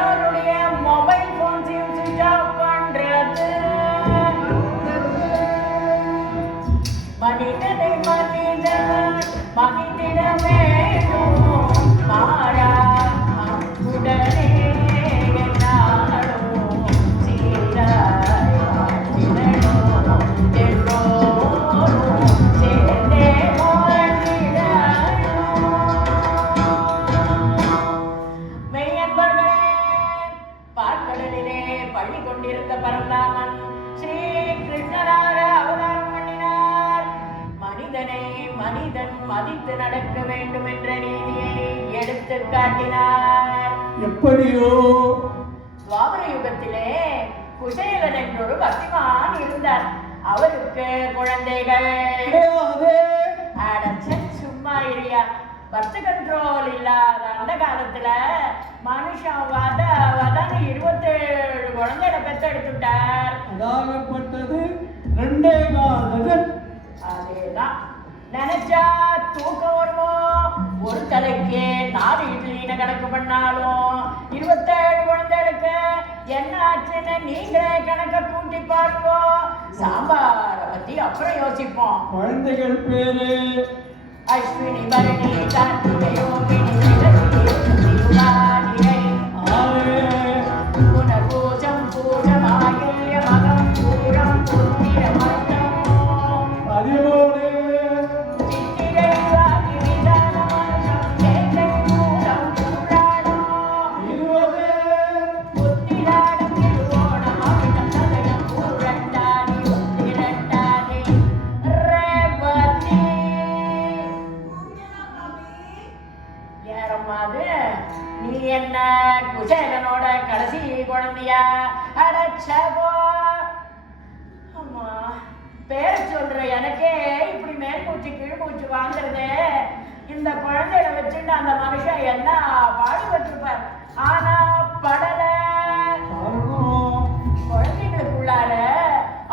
எல்லோருடைய மொபைல் போன்ஸையும் சுவிட்ச் ஆஃப் பண்றது. மனிதனை மனிதன் மனிதிட வேண்டும் மாறா உடனே என்னாலும் சீராய் வாழ்ந்திடணும் எல்லோரும் சேர்ந்தே வாழ்ந்திடணும். மெய்யன்பர்களே, பார்க்கடலிலே பள்ளி கொண்டிருந்த பரந்தாமன் ஸ்ரீ கிருஷ்ணராக அவதாரம் பண்ணினார். மனிதனை மனிதன் மதித்து நடக்க வேண்டும் என்ற நீதியை எடுத்து காட்டினார். எப்படியோ? துவாபர யுகத்திலே குசேலன் என்றொரு பக்திமான் இருந்தார். அவருக்கு குழந்தைகள். சும்மா இல்லையா, பர்த் கண்ட்ரோல் இல்லாத அந்த காலத்துல மனுஷன் வதன்னு 27 குழந்தைகளை பெற்றெடுத்துட்டார். அதாகப்பட்டது 2 காலங்கள். அதேதான். நினைச்சா தூக்கம் வருமோ? ஒரு தலைக்கு 4 இட்லின்னு கணக்கு பண்ணாலும் 27 குழந்தைகளுக்கு என்ன ஆச்சுன்னு நீங்களே கணக்க கூட்டி பார்ப்போம். சாம்பாரை பத்தி அப்புறம் யோசிப்போம். குழந்தைகள் பேரு அஸ்வினி, பரணி, கார்த்திகை, யோகினி, திருவாதிரை, புனர்பூஜம், பூஜமாகிய மகம், பூரம், புத்திர, மர்த்தம், 13 சித்திரை, சுவாதி, விசாகம், சேத்தை, மூலம், புராணம், 20 உத்திராடம், திருவோணம், அவிட்டம், சதயம், பூரட்டாதி, உத்திரட்டாதி, ரேவதி. ஏறம்மாது, நீ என்ன குசேலனோட கடைசி குழந்தையா? அடச்சபோ, அம்மா பேர சொல்ற எனக்கே இப்படி மேல்மூச்சு கீழ்மூச்சு வாங்குறது. இந்த குழந்தைகளை வச்சுட்டு அந்த மனுஷன் என்ன பாடுபட்டிருப்பார். ஆனா படல. குழந்தைகளுக்குள்ளார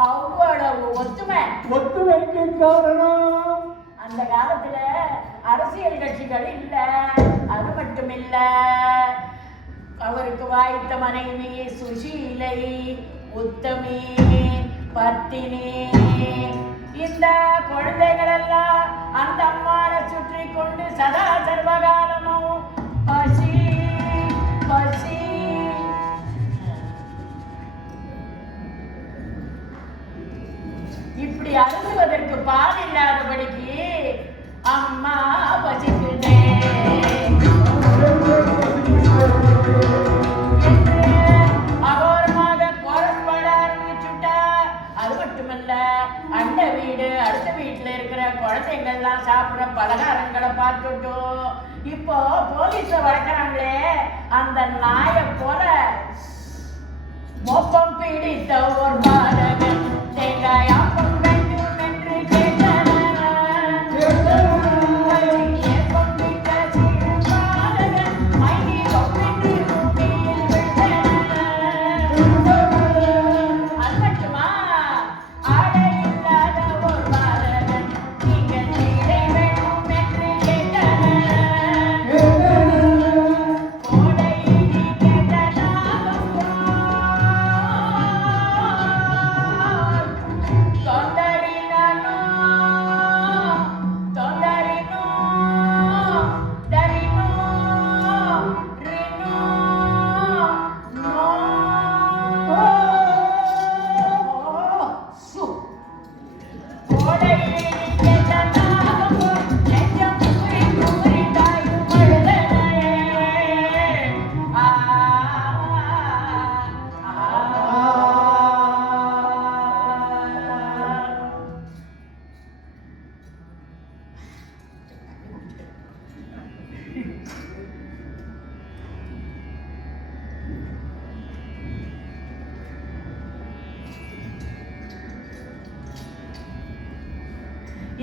அவ்வளவு ஒத்துமைக்கு காரணம் அந்த காலத்துல அரசியல் கட்சிகள் இல்ல. அது மட்டும் இல்ல, அவருக்கு வாய்த்த மனைவி சுஷீலை, உத்தமி, பத்தினி. இந்த குழந்தைகள் எல்லாம் அந்த அம்மாவை சுற்றி கொண்டு சதா சர்வகாலமும் பசி பசி. இப்படி அருந்துவதற்கு பால் இல்லாதபடிக்கு அம்மா பசிக்குதே அகோரமாக கோரப்பட ஆரம்பிச்சுட்டா. அது மட்டுமல்ல, அண்ட வீடு அடுத்த வீட்டுல இருக்கிற குழந்தைங்கள்லாம் சாப்பிடுற பலகாரங்களை பார்த்துட்டோ இப்போ போலீஸ வளர்க்குறாங்களே அந்த நாயை போல மொப்பம் பிடித்த ஒரு பாதகன் தேங்காயாப்பம் வேண்டும் என்று கேட்டன.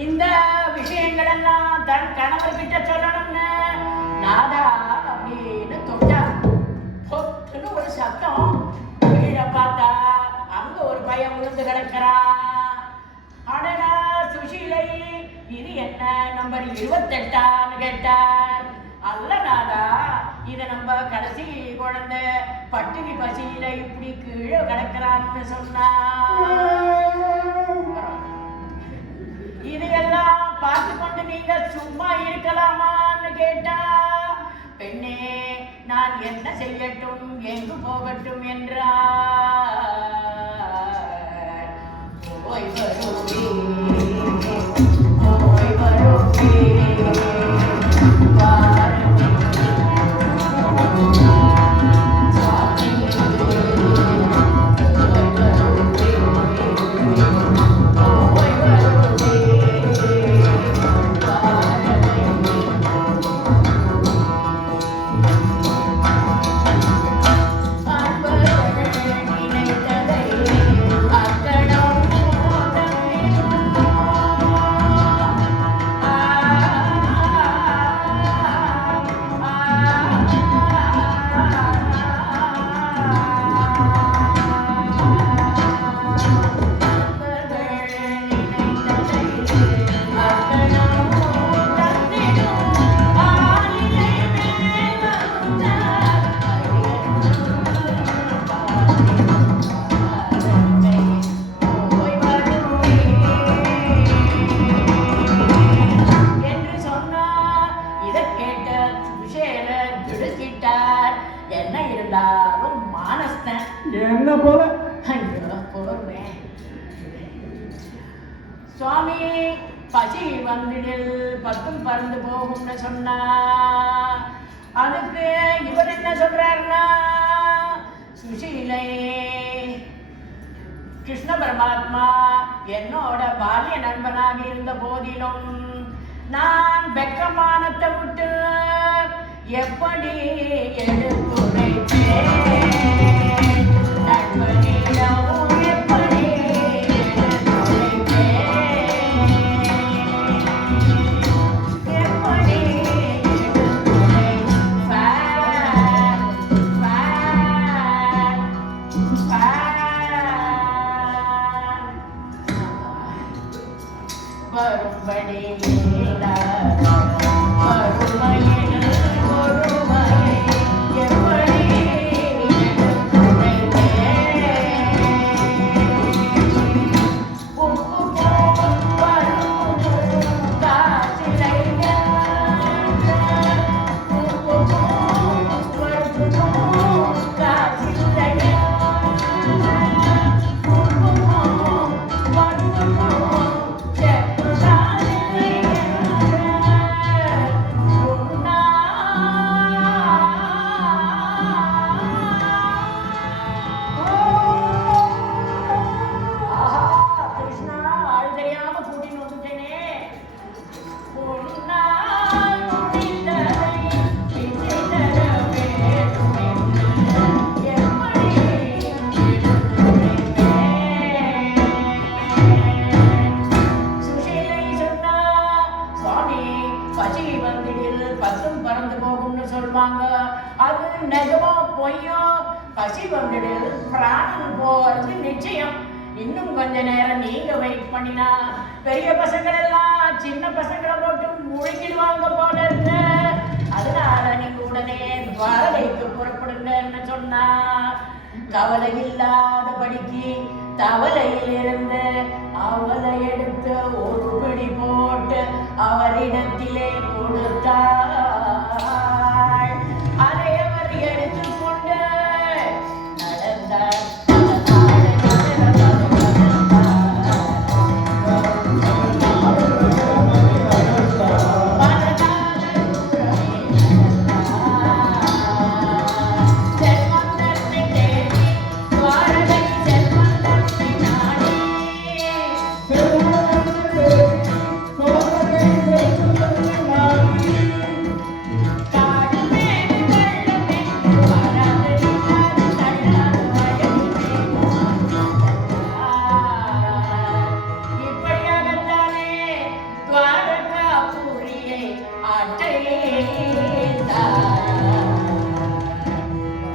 இந்த விஷயங்கள் எல்லாம் தன் கணவர்கிட்ட சொல்லணும்னு நாதா அப்படின்னு தொட்டா பொத்துன்னு ஒரு சத்தம். கீழே பார்த்தா அங்க ஒரு பையன் விழுந்து கிடக்கிறா. அடடா சுஷீலை, இது என்ன நம்பர் 28ன்னு கேட்டார். அல்ல நாதா, இதை நம்ம கடைசி குழந்தை பட்டினி பசியில இப்படி கீழே கிடக்கிறான்னு சொன்னா இதையெல்லாம் பார்த்து கொண்டு நீங்க சும்மா இருக்கலாமான்னு கேட்டா, பெண்ணே நான் என்ன செய்யட்டும் எங்கு போகட்டும் என்றார். போய் என்ன இருந்தாலும் மானஸ்தன் என்ன போல போருமே. சுவாமி பசி வந்திடில் பத்தும் பறந்து போகும்னு சொன்னா, அதுக்கு இவர் என்ன சொல்றாருன்னா, சுஷீலை கிருஷ்ண பரமாத்மா என்னோட பால்ய நண்பனாக இருந்த போதிலும் நான் வெக்கமானத்தை விட்டு எப்படி எடுத்துரைப்பேன் நண்பனிடம் எப்படி எடுத்துரைப்பேன் எப்படி வரும்படி அது நெஜமோ பொய்யோ, பசி வந்துடு பிராணம் போறது நிச்சயம். இன்னும் கொஞ்ச நேரம் நீங்க வெயிட் பண்ணினா பெரிய பசங்கள் எல்லாம் சின்ன பசங்களை போட்டு முழுங்கிடுவாங்க போல இருக்கு. அதனால நீங்க உடனே துவாரகைக்கு புறப்படுங்கன்னு சொன்னா, கவலை இல்லாதபடிக்கு தவளையிலிருந்து அவளை எடுத்து ஒரு பிடி போட்டு அவரிடத்திலே கொடுத்தாள். அதை அவர் எடுத்துக்கொண்டு நடந்தார்.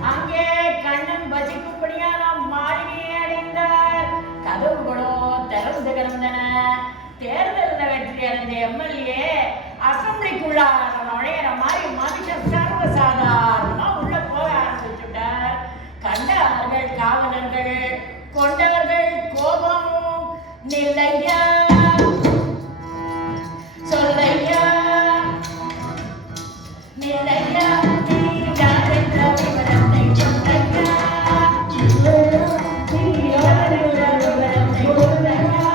அங்கே கண்ணன் பசிக்கும்படியான மாளிகையை அடைந்தார். கதவுகளோ திறந்து கிடந்தன. தேர்தலில் வெற்றி அடைந்த எம்எல்ஏ அசம்பிளிக்குள்ளார நுழையிற மாதிரி மனுஷன் சர்வசாதாரண நிலையா சொல்லையா நிலையா நீ யார் என்ற விவரத்தை சொல்லையா நீ யார் என்ற விவரத்தை சொல்லையா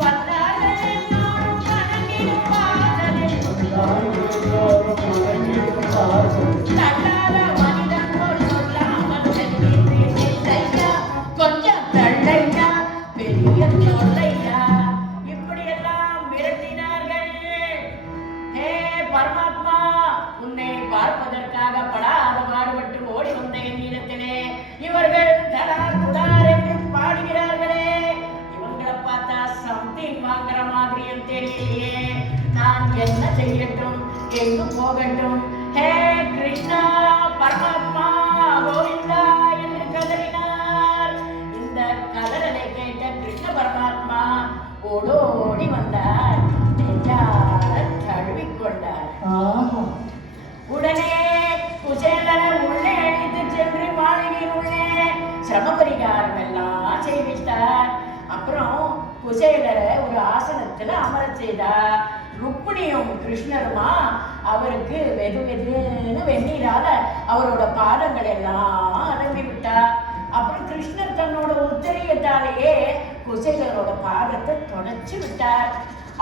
பத்தாலே நானும் வணங்கிடும் பாதலில் தள்ளாத மனிதன் போல் சொல்லாமல் செல்கிறேன் இல்லையா கொஞ்சம் தள்ளையா பெரிய சொல்லையா இப்படியெல்லாம் விரட்டினார்கள். ஹே பரமாத்மா, உன்னை பார்ப்பதற்காக படாத பாடுபட்டு ஓடி வந்த என்னிடத்திலே இவர்கள் தடார் புடார் என்று பாடுகிறார்களே, இவங்களை பார்த்தா சம்திங் வாங்குற மாதிரியும் தெரியலையே, நான் என்ன செய்யட்டும், எங்கு போகட்டும்? ஹே கிருஷ்ணா பரமாத்மா கோவிந்தா என்று கதறினார். இந்த கதறலை கேட்ட கிருஷ்ண பரமாத்மா ஓடோடி வந்தார், நெஞ்சார தழுவிக்கொண்டார். உடனே குசேலனை உள்ளே அழைத்து சென்று மாளிகையின் உள்ளே சிரம பரிகாரம் எல்லாம் செய்வித்தார். அப்புறம் குசேலரை ஒரு ஆசனத்துல அமர செய்தார். ருக்மிணியும் கிருஷ்ணருமா அவருக்கு வெது வெதுன்னு வெந்நீரால அவரோட பாதங்கள் எல்லாம் அனுப்பி விட்டார். அப்புறம் கிருஷ்ணர் தன்னோட உத்தரியத்தாலேயே குசேலரோட பாதத்தை தொடச்சு விட்டார்.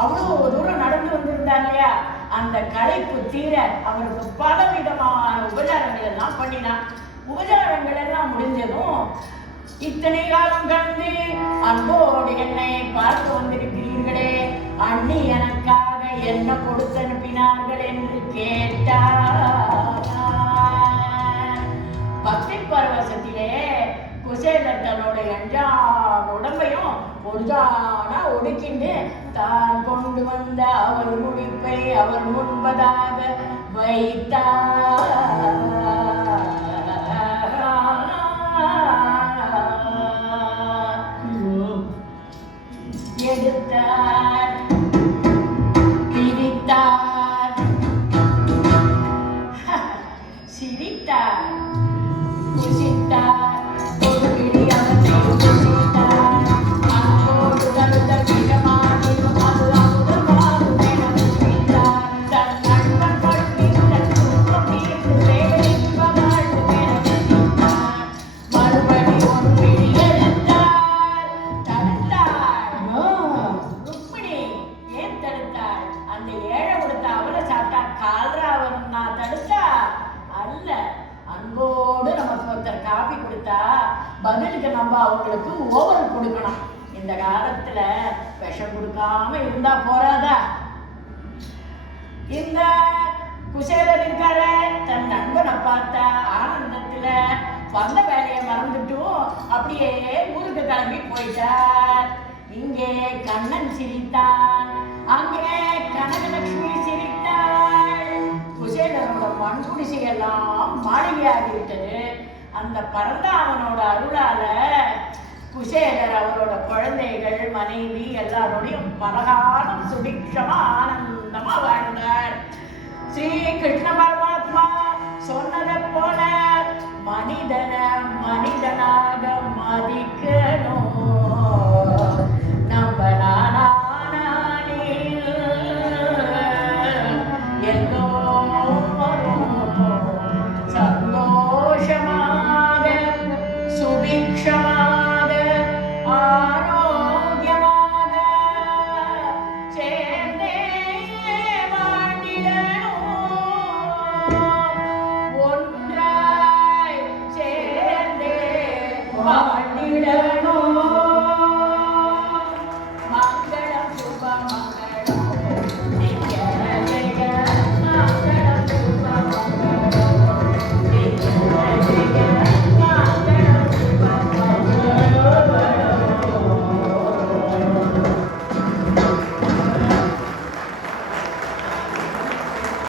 அவ்வளோ தூரம் நடந்து வந்திருந்தார் இல்லையா, அந்த களைப்பு தீர அவருக்கு பலவிதமான உபச்சாரங்கள் எல்லாம் பண்ணினார். உபச்சாரங்கள் எல்லாம் முடிஞ்சதும், இத்தனை காலம் கடந்து அன்போடு என்னை பார்த்து வந்திருக்கிறீர்களே, அண்ணி எனக்காக என்ன கொடுத்து அனுப்பினார்கள் என்று கேட்டார். பக்தி பரவசத்திலே குசேலர் தன்னோட எஞ்சான் உடம்பையும் ஒருதானா ஒடுக்கிண்டு தான் கொண்டு வந்த அவர் முடிப்பை அவர் முன்பதாக வைத்தார். எடுத்தார், பிரித்தார், சிரித்தார், புசித்தார், ஒரு பிடி அவற்றை புசித்தார். அன்போடு தருத பிகமானிலும் அது அமுதமாகும் என புசித்தார். தன் நண்பன் படுகின்ற துன்பம் தீர்த்து வேலின்ப வாழ்வு என புசித்தார். மறுபடி ஒரு பிடி எடுத்தார், தடுத்தார். ருக்மிணி ஏன் தடுத்தாள்? அந்த ஏழை கொடுத்த அவளை சாப்பிட்டா கால்ரா வரும் நான் தடுத்தா அல்ல. அன்போடு நமக்கு ஒருத்தர் காப்பி கொடுத்தா பதிலுக்கு நம்ம அவங்களுக்கு ஓவல் கொடுக்கணும். இந்த காலத்துல விஷம் கொடுக்காம இருந்தா போறாதா? இந்த குசேலர் இருக்காரு, தன் நண்பனை பார்த்தா ஆனந்தத்துல வந்த வேலையை மறந்துட்டும் அப்படியே ஊருக்கு கிளம்பி போயிட்டார். இங்கே கண்ணன் சிரித்தான், அங்கே கனகலட்சுமி சிரித்தாள். குசேலரோட மண்குடிசை எல்லாம் மாளிகையாகிவிட்டது. அந்த பரந்தாமனோட அருளால குசேலர் அவரோட குழந்தைகள் மனைவி எல்லாரோடையும் பலகாலம் சுபிக்ஷமா ஆனந்தமா வாழ்ந்தார். ஸ்ரீ கிருஷ்ண பரமாத்மா சொன்னதை போல மனிதனை மனிதனாக மதிக்கணும். நம்ம சந்தோஷமாக சுபிக்ஷமாக ஆரோக்கியமாக சேர்ந்தே வாழ்ந்திடணும். ஒன்றாய் சேர்ந்தே